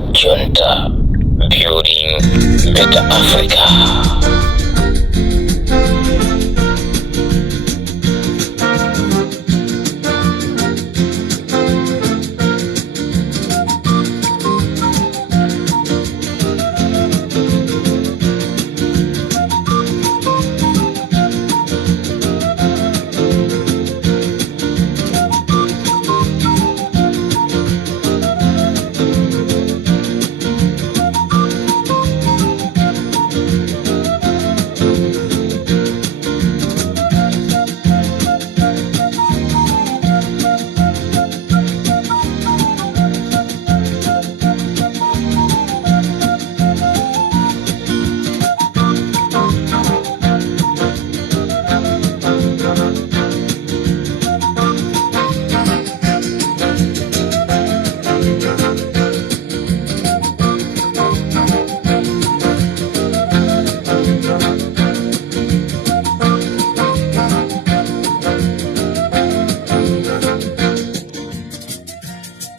Junta, building better Africa.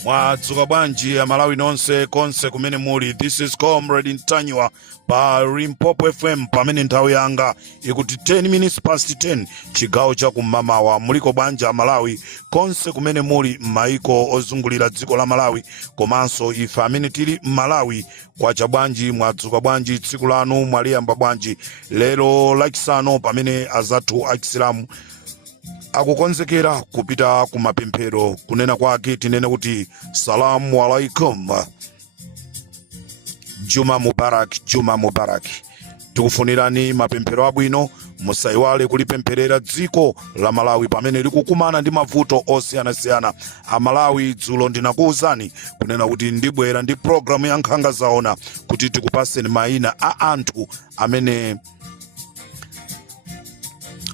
Mwadzuka bwanji ya Malawi nonse konse kumene muli. This is Comrade Ntanywa pa Limpopo FM pamene nthawi yanga ikuti 10 minutes past 10 chigawo cha kumamawa. Muliko bwanji ya Malawi konse kumene muli maiko ozungulira dziko la Malawi komanso ife amene tili Malawi kwacha bwanji, mwadzuka bwanji, tsiku lanu mwaliyamba bwanji. Lero lachisanu pamene azathu achisilamu akukonzekera kupita kumapemphero. Kunena kwake tinene kuti salamu alaikum, Juma Mubarak, Juma Mubarak. Tikufunirani mapemphero abwino, musaiwale kulipempherera dziko la Malawi pamene likukumana ndi mavuto osiyanasiyana. Amalawi dzulo ndinakuwuzani kunena kuti ndibwera ndi programu ya nkhanga zaona kuti tikupaseni mayina a anthu amene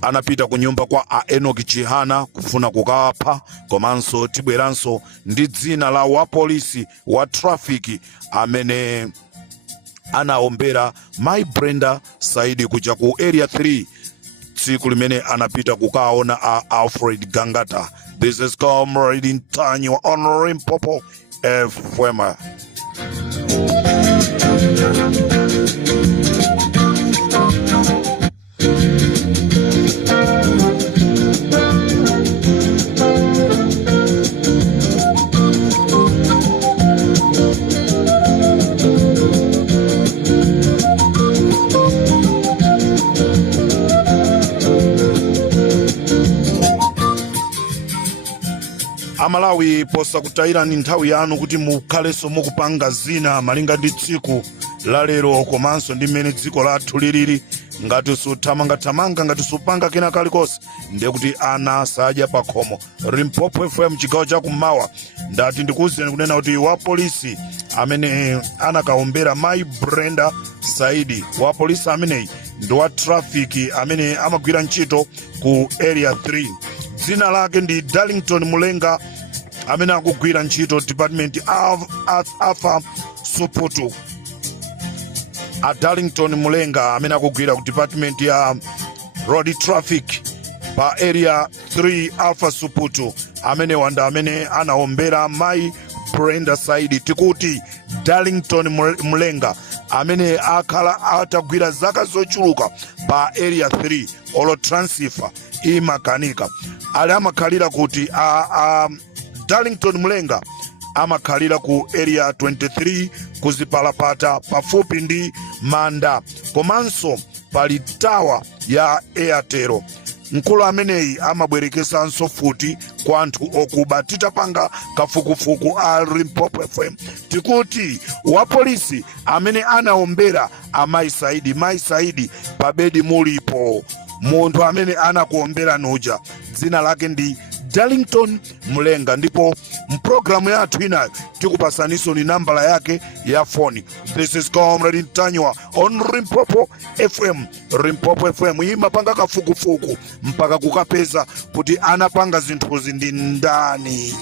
anapita kunyumba kwa Enoch Chihana kufuna kukapha, komanso tibweranso ndi dzina la wapolisi wa trafiki amene anaombera Mai Brenda Saidi kuja ku area 3 tsiku limene anapita kukaona a Alfred Gangata. This is Comrade Ntanywa on Limpopo FM. Amalawi posa kutayirani nthawi yanu kuti mukhalenso mukupanga zina malinga ndi tsiku la lero komanso ndi mmene dziko lathu lilili. Ngati suthamangathamanga, ngati supanga kena kalikonse, ndiye kuti ana sadya pakhomo. Limpopo FM chigawo cha kummawa ndati ndikuwuzeni kunena kuti wapolisi amene anakaombera Mai Brenda Saidi, wapolisi ameneyi ndi wa trafiki amene amagwira ntchito ku area 3. Dzina lake ndi Darlington Mulenga amene akugwira ntchito department Alpha Suputu. A Darlington Mulenga amene akugwira ku department ya road traffic pa area 3 Alpha Suputu, amene wanda amene anaombera Mai Brenda Saidi. Tikuti Darlington Mulenga amene akhala atagwira zaka zochuluka pa area 3 olo transfer imakanika ali amakhalira kuti Darlington Mulenga amakhalira ku area 23 kuzipalapata pafupi ndi manda komanso pali tawa ya Airtel. Mkulu ameneyi amabwerekesanso futi kwa anthu okuba. Titapanga kafukufuku a Limpopo FM tikuti wapolisi amene anaombera Mai Saidi, Mai Saidi pabedi mulipo munthu amene anakuombera nuja, dzina lake ndi Darlington Mulenga. Ndipo mprogramu yathu inayo tikupasaniso ni nambala yake ya phone. This is Comrade Ntanywa on Limpopo FM. Limpopo FM imapanga kafukufuku mpaka kukapeza kuti anapanga zinthuzi ndi ndani.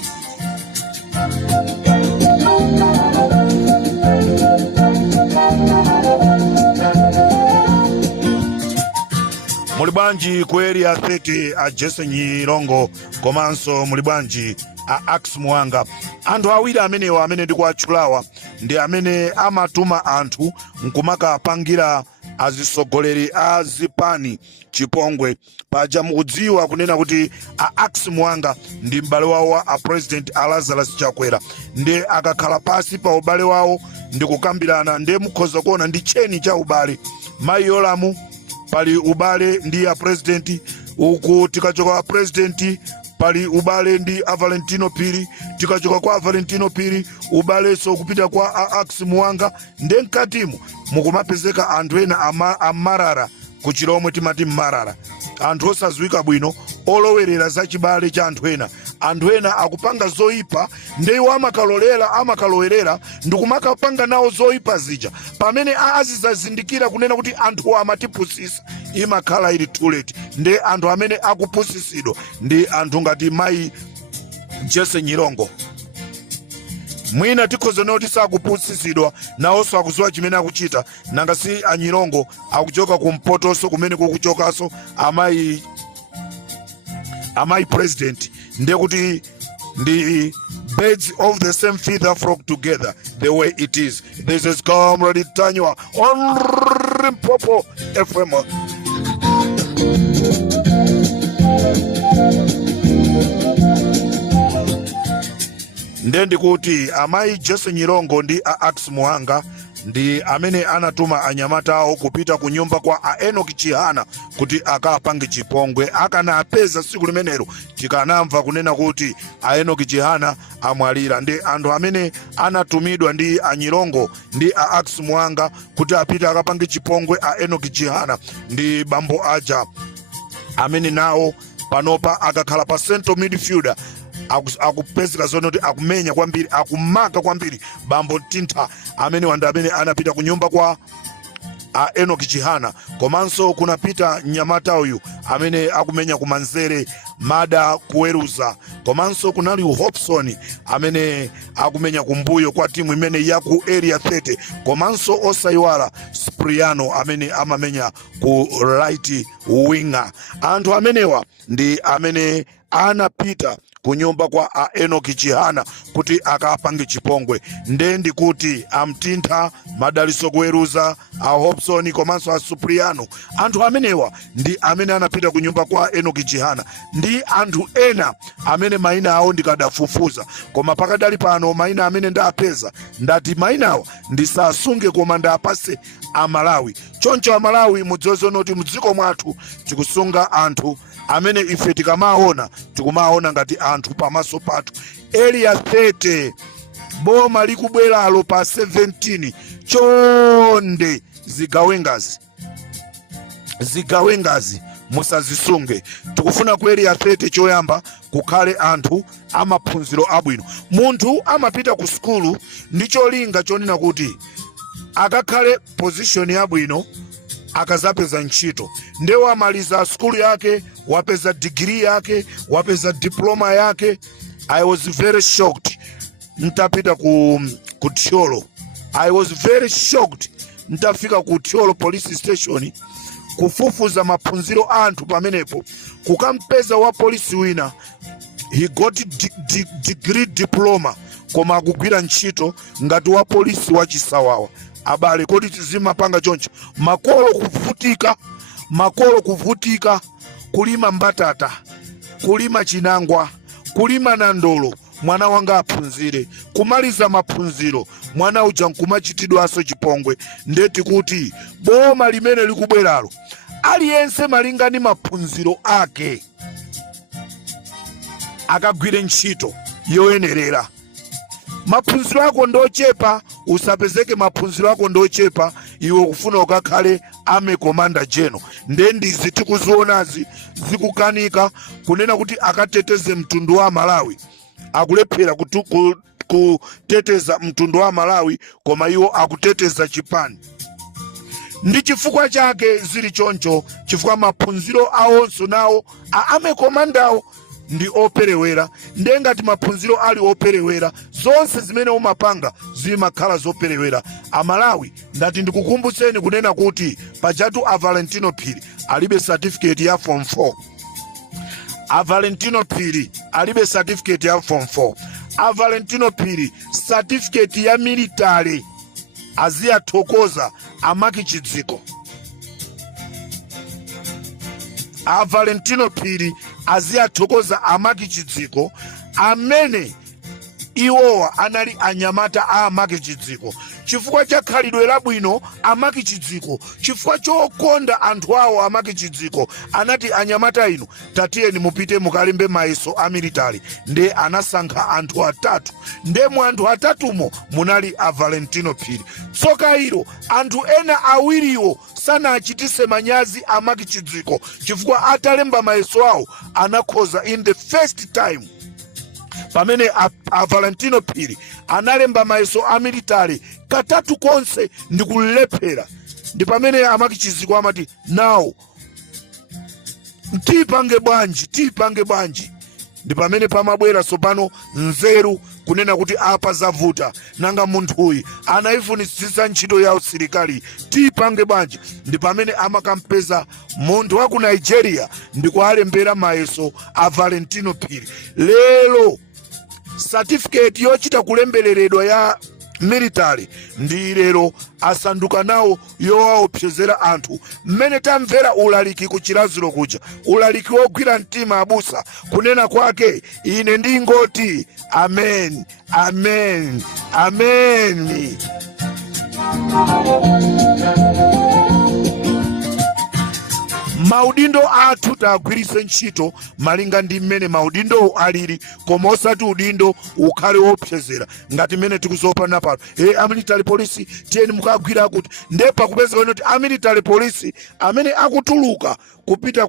Mulibwanji ku area 30 a Jesse Nyirongo komanso mulibwanji Ax Muhanga. Anthu awiri amenewa amene ndikuatchulawa ndi amene amatuma anthu nkumakapangira azisogoleri a zipani chipongwe. Paja mukudziwa kunena kuti Ax Muhanga ndi m'bale wawo wa President Lazarus Chakwera, ndi akakhala pasi pa ubale wawo ndi kukambirana, ndi mukhoza kuona ndi cheni cha ubale. Mayi Yolamu pali ubale ndi a president, uku tikachoka a president pali ubale ndi a Valentino Pili, tikachoka kwa Valentino Pili ubale so kupita kwa Ax Muhanga, ndi mkatimu mukumapezeka anthu ena amarara kuchilomwe timati marara, anthu osadziwika bwino olowerera za chibale cha anthu ena. Anthu ena akupanga zoyipa ndi iwo amakalowerera ndikumakapanga nawo zoyipa zija, pamene azizazindikira kunena kuti anthu amatipusisa imakhala ili too late. Ndi anthu amene akupusisidwa ndi anthu ngati mayi Jesse Nyilongo. Mwina tikhoza noti sakupusisidwa nawonso akudziwa chimene akuchita, nanga si Anyilongo akuchoka kumpotoso kumene kukuchokaso amayi president. Ndiye kuti ndi birds of the same feather flock together the way it is. This is Comrade Tanywa on Limpopo FM. Ndendi kuti amayi Jesse Nyilongo ndi Ax Muhanga ndi amene anatuma anyamata awo kupita ku nyumba kwa Enoch Chihana kuti akapange chipongwe. Akana apeza siku limenelo tikanamva kunena kuti Enoch Chihana amwalira. Ndi anthu amene anatumidwa ndi Anyilongo ndi Ax Muhanga kuti apite akapange chipongwe Enoch Chihana ndi bambo aja amene nawo panopa akakhala pa central midfielder akupezeka zonoti akumenya kwambiri, akumaka kwambiri bambo Tintha amene wanda amene anapita ku nyumba kwa Enoch Chihana. Komanso kunapita nyamata uyu amene akumenya kumanzere Mada kuweruza. Komanso kunali Hobson amene akumenya kumbuyo kwa timu imene ya ku area 30. Komanso osayiwala Spriano amene amamenya ku right winger. Anthu amenewa ndi amene anapita kunyumba kwa Enoch Chihana kuti akapange chipongwe. Ndendi kuti amtintha Madaliso kuweruza Hobson komanso Supriano. Anthu amenewa ndi amene anapita kunyumba kwa Enoch Chihana. Ndi anthu ena amene maina awo ndikadafufuza, koma pakadali pano maina amene ndapeza ndati mainawa ndisasunge koma ndapase Amalawi. Choncho Amalawi mudziwe noti mudziko mwathu tikusunga anthu amene ife tikumaona ngati anthu pamaso pathu. Area 30 boma likubweralo pa 17 chonde zigawengazi musazisunge. Tikufuna ku area 30 choyamba kukhale anthu amaphunziro abwino. Munthu amapita ku skulu ndi cholinga chonena kuti akakhale position yabwino akazapeza ntchito. Ndewo amaliza skulu yake, wapeza degree yake, wapeza diploma yake. I was very shocked ntapita ku Tiolo. I was very shocked ntafika ku Tiolo police station kufufuza maphunziro anthu pamenepo, kukampeza wa polisi wina he got degree diploma koma akugwira ntchito ngati wa polisi wa Chisawawa. Abale kodi tizimapanga choncho? Makolo kuvutika kulima mbatata, kulima chinangwa, kulima nandolo, mwana wanga aphunzire, kumaliza maphunziro mwana uja nkumachitidwaso chipongwe. Ndeti kuti boma limene likubweralo aliyense malingani maphunziro ake akagwire ntchito yoyenerera. Maphunziro ako ndochepa, usapezeke maphunziro ako ndochepa iwe kufuna ukakhale ame commander general. Ndendizi tikuzionazi zikukanika kunena kuti akateteze mtundu wa Malawi, akulephera kuteteza mtundu wa Malawi koma iwo akuteteza chipani. Ndi chifukwa chake zili choncho, chifukwa maphunziro awonso nawo ame commander ndi operewera. Ndengati maphunziro ali operewera, zonse zimene umapanga zimakhala zoperewera. Amalawi ndati ndikukumbutseni kunena kuti pajatu a Valentino Pili alibe certificate ya form 4. A Valentino Pili alibe certificate ya form 4. A Valentino Phiri certificate ya military aziyathokoza amaki chidziko. A Valentino Phiri aziyathokoza amaki chidziko amene iwowa anali anyamata a amaki chidziko chifukwa cha khalidwe labwino amaki chidziko, chifukwa chokonda anthu awo amaki chidziko anati anyamata inu tatiyeni mupite mukalembe mayeso a military. Nde anasankha anthu atatu, nde mu anthu atatumo munali a Valentino Phiri. Tsoka ilo anthu ena awiriwo sanachitise manyazi amaki chidziko chifukwa atalemba mayeso awo anakhoza in the first time. Pamene a Valentino Phiri analemba mayeso a military katatu konse ndikulephera, ndi pamene amaki chidziko amati now tipange bwanji. Ndi pamene pamabwera sopano nzeru kunena kuti apa zavuta nanga munthuyi anayifunisisa ntchito ya usilikali tipange bwanji. Ndi pamene amakampeza munthu wa ku Nigeria ndikualembera mayeso a Valentino Phiri. Lero certificate yochita kulembereredwa ya military ndi lero asanduka nawo yowaopsezera anthu. Mmene tamvera ulaliki kuchilaziro kuja, ulaliki wogwira mtima abusa kunena kwake ine ndingoti amen, amen, amen. Maudindo athu tagwirise ntchito malinga ndi mmene maudindo alili, koma osati udindo ukhale wopsezera ngati mmene tikuzopana pano. Military police tiyeni mukagwira kuti ndepa kupezeka kuti military police amene akutuluka kupita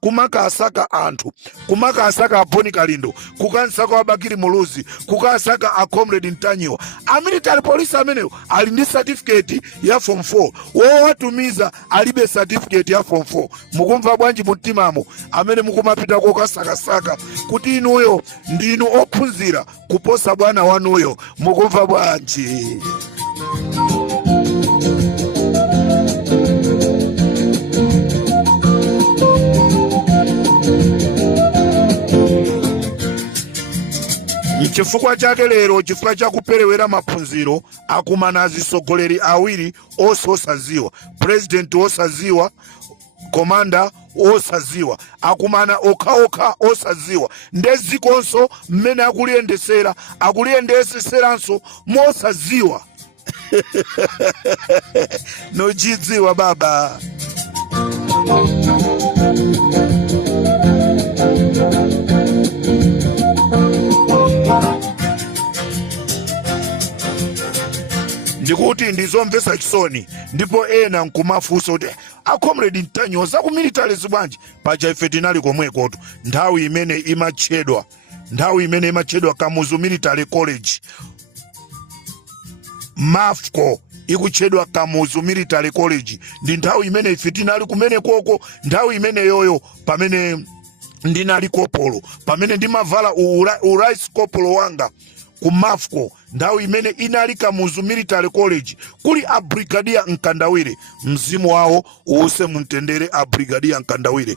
kumakasaka anthu, kumakasaka Boni Kalindo, kukansaka Bakiri Muluzi, kukasaka a Comrade Ntanyiwa. Military police amenewo ali ndi certificate ya form 4, wowatumiza alibe certificate ya form 4. Mukumva bwanji mumtimamo amene mukumapita kokasakasaka kuti inuyo ndinu ophunzira kuposa bwana wanuyo? Mukumva bwanji? Chifukwa chake lero, chifukwa cha kuperewera maphunziro akumana azisogoleri awiri osaziwa, president osaziwa, komanda osaziwa, akumana okhaokha osaziwa, ndezikonso mmene akuliyendeseranso mosaziwa. Nochidziwa baba. Ndikuti ndizomvesa chisoni, ndipo ena nkumafunsa kuti a Comrade Ntanyiwa za ku military zibwanji paja ife tinali komwekotu nthawi imene imachedwa Kamuzu Military College, MAFCO ikuchedwa Kamuzu Military College. Ndi nthawi imene ife tinali kumene koko, nthawi imene yoyo pamene ndinali kopolo, pamene ndimavala urice kopolo wanga ku MAFCO, nthawi imene inali Kamuzu Military College, kuli a Brigadier Nkandawire, mzimu wawo uuse mumtendere a Brigadier Nkandawire,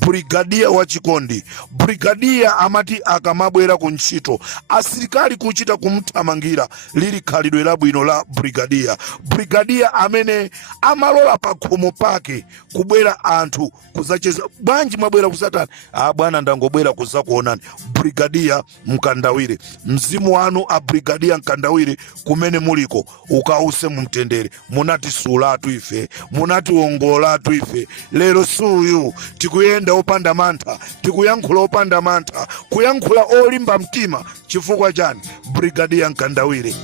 brigadier wachikondi. Brigadier amati akamabwera ku ntchito asilikali kuchita kumthamangira lili khalidwe labwino la brigadier. Brigadier amene amalola pakhomo pake kubwera anthu kuzacheza. Bwanji mwabwera kusatani? Bwana ndangobwera kuzakuonani. Brigadier Nkandawire, mzimu wanu a Brigadier Nkandawire kumene muliko ukause mumtendere. Munati sulatu ife, munati ongolatu ife, lero suyu tikuyenda opanda mantha, tikuyankhula opanda mantha, kuyankhula olimba mtima. Chifukwa chani? Brigadier Nkandawire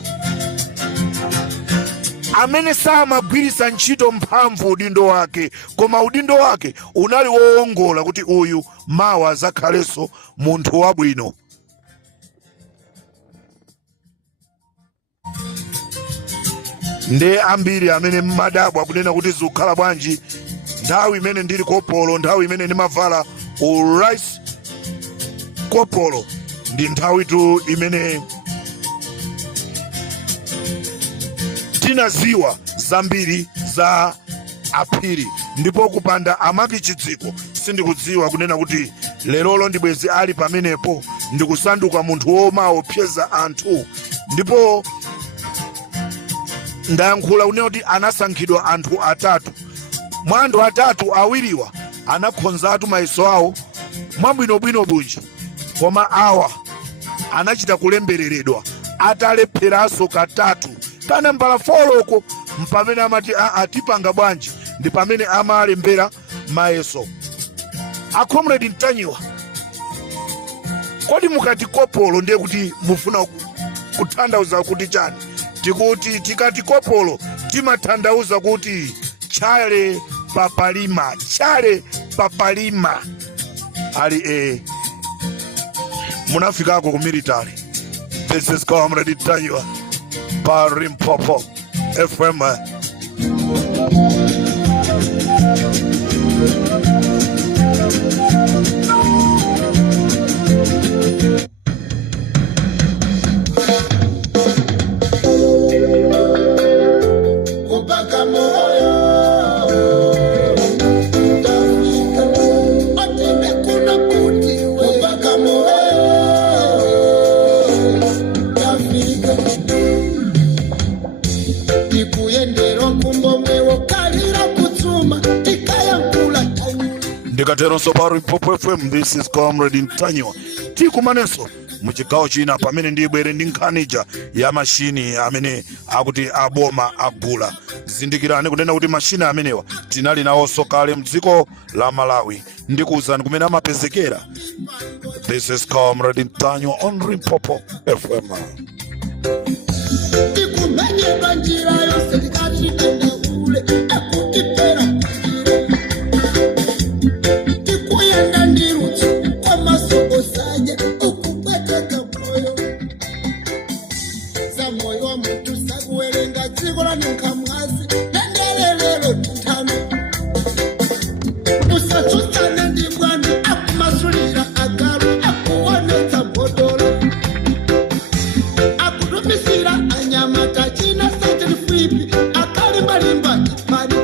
amene samagwirisa ntchito mphamvu udindo wake, koma udindo wake unali woongola kuti uyu mawa azakhalenso munthu wabwino. Nde ambiri amene madabwa kunena kuti zikukhala bwanji nthawi imene ndili kopolo, nthawi imene ndimavala urice kopolo, ndi nthawi tu imene tinaziwa zambiri za aphiri, ndipo kupanda amaki chidziko sindikudziwa kunena kuti lerolo ndi bwezi ali pamenepo ndikusanduka munthu woma opseza anthu. Ndipo ndayankhula kunena kuti anasankhidwa anthu atatu. Mwa anthu atatu awiriwa anakhonzatu mayeso awo mwabwinobwino bunji, koma awa anachita kulembereredwa atalepheranso katatu. Kana mbala foloko mpamene amati atipanga bwanji ndi pamene amalembera mayeso. Akomredi Mtanyiwa, kodi mukati kopolo ndiye kuti mufuna kutanthauza kuti chani? Tikuti tikati kopolo timatanthauza kuti chale papalima, chale papalima. Ali munafikako ku military. This is Comrade Mtanyiwa pa Limpopo FM. Ndikateronso pa Limpopo FM. This is Comrade Mtanyiwa. Tikumanenso muchigawo china pamene ndibwere ndi nkhanija ya mashini amene akuti aboma agula. Zindikirani kunena kuti mashini amenewa tinali nawonso kale mdziko la Malawi. Ndikuwuzani kumene amapezekera. This is Comrade Mtanyiwa on Limpopo FM. Tikumenyera njira yose tikachitenda ule akutipera. Tikuyenda ndiruti kwa masoko saja ukupataka moyo. Za moyo wa mtu sakuwelenga dzikola nkamwazi nendelelelo ntano. Usachutane ndi bwana akumasulira agalu akuoneza bodola. Akutumisira anyamata china sajili flipi akalimbalimba ipani.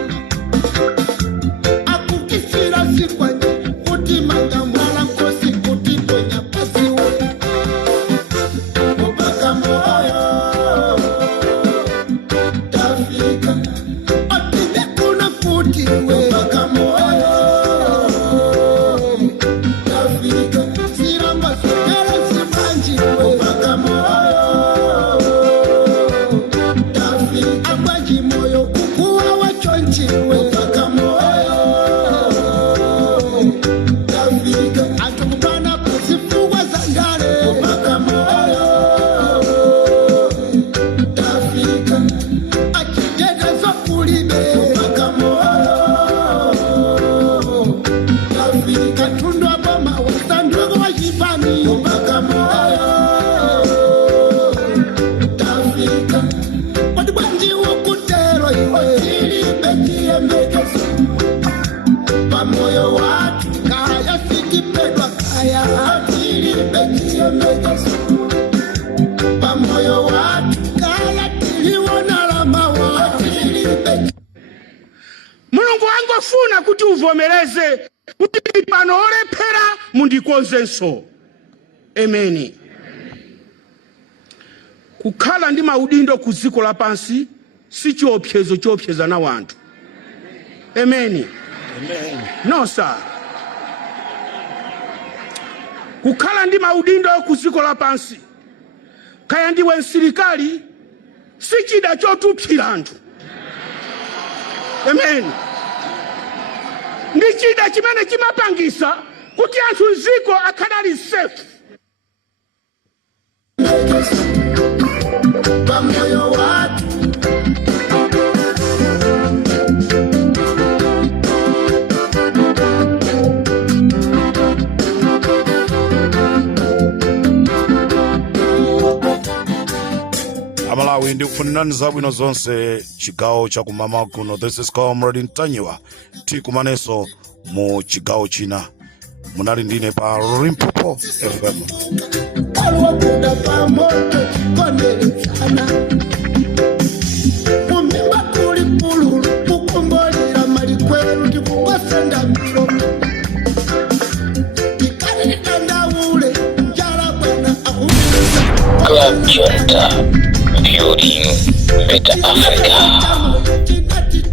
Akukisira sikwani kuti mangamwala nkosi kuti ponya pasiwe. Obaka moyo tafika otine kuna kuti we. Obaka moyo tafika siramba sokera simanji we. Obaka moyo tafika abwaji moyo kukuwa wachonchi we. Obaka moyo tafika atukupana kusifugwa zandale. Obaka moyo tafika achitete sokulibe. Obaka moyo tafika tundwa boma wasandweko wachipani. Obaka moyo tafika wati bwanji ukutero iwe chilibe mekeso pamoyo watu kaya sikipedwa kaya chilibe mekeso pamoyo watu kaya tiliwona lamawa chilibe. Mulungu wangu afuna kuti uvomereze kuti pano olephera mundikonzenso. Ameni. Kukhala ndi maudindo ku dziko lapansi si chiopsezo chopseza na wanthu. Ameni. No sir. Kukhala ndi maudindo ku dziko lapansi kaya ndiwe msilikali si chida chotupsira anthu. Amen. Ndi chida chimene chimapangisa kuti anthu mdziko akadali safe. Pamoyo watu Amalawi ndikufunirani zabwino zonse chigawo chakumama kuno. This is Comrade Mtanyiwa. Tikumanenso mu chigawo china. Munali ndine pa Limpopo FM. Kalwakuda pa moto koneletsana. Mumimba kuli pululu kukombolera malikweru tikubasenda milomo. Building Better Africa.